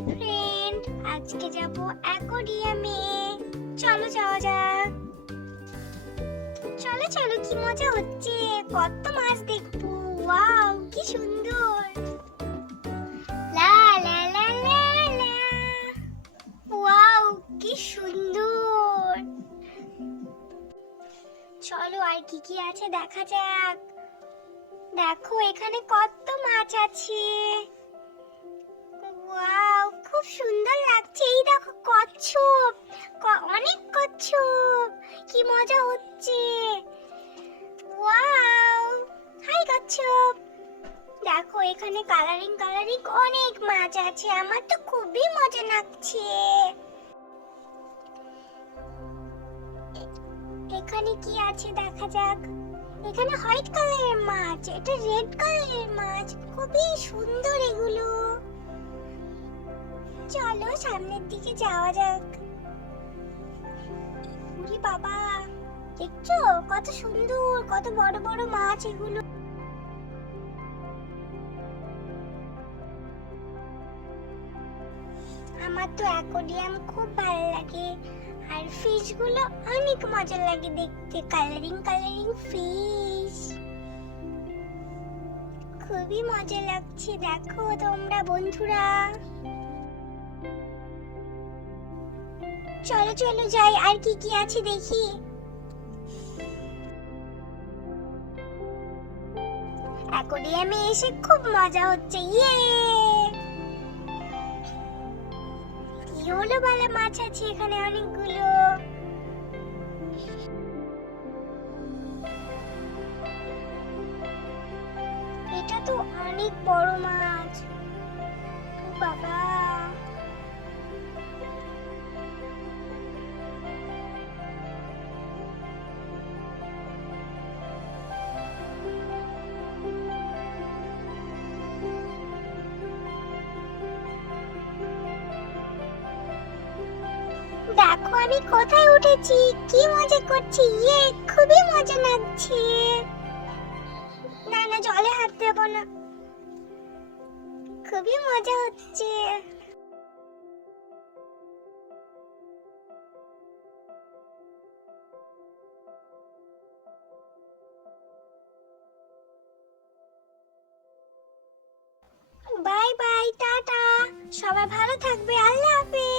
Friend আজকে যাব অ্যাকোরিয়ামে। চলো যাওয়া যাক। চলো চলো, কি মজা হচ্ছে। কত মাছ ওয়াও, কি সুন্দর। লা লা লা লা লা। ওয়াও, কি সুন্দর। চলো, আর কি কি আছে দেখা যাক। দেখো, এখানে কত মাছ আছে। সুন্দর লাগছে। এই দেখো কচ্ছপ। অনেক কচ্ছপ। কি মজা হচ্ছে। ওয়াও। হাই কচ্ছপ। দেখো, এখানে কালারিং কালারিং অনেক মাছ আছে। আমার তো খুবই মজা লাগছে। এখানে কি আছে দেখা যাক। এখানে হোয়াইট কালারের মাছ। এটা রেড কালারের মাছ। খুবই সুন্দর এগুলো। চলো সামনের দিকে যাওয়া যাক। উরি বাবা, দেখছ? কত সুন্দর, কত বড় বড় মাছ এগুলো। আমার তো অ্যাকোরিয়াম খুব ভালো লাগে, আর ফিশগুলো অনেক মজা লাগে দেখতে, কালারিং কালারিং ফিশ। খুবই মজা লাগছে, দেখো তোমরা বন্ধুরা। চলো চলো যাই, আর কি কি আছে দেখি। অ্যাকোরিয়ামে এসে খুব মজা হচ্ছে ইয়ে! কি হলো বালা মাছ আছে এখানে অনেকগুলো? এটা তো অনেক বড় মাছ। বাবা আমি কোথায় উঠেছি? কি মজা করছি? ইয়ে খুবই মজা লাগছে। না না, জলে হাত দেবো না। খুবই মজা হচ্ছে। Bye bye, ta-ta. সবাই ভালো থাকবে। আল্লাহ হাফেজ।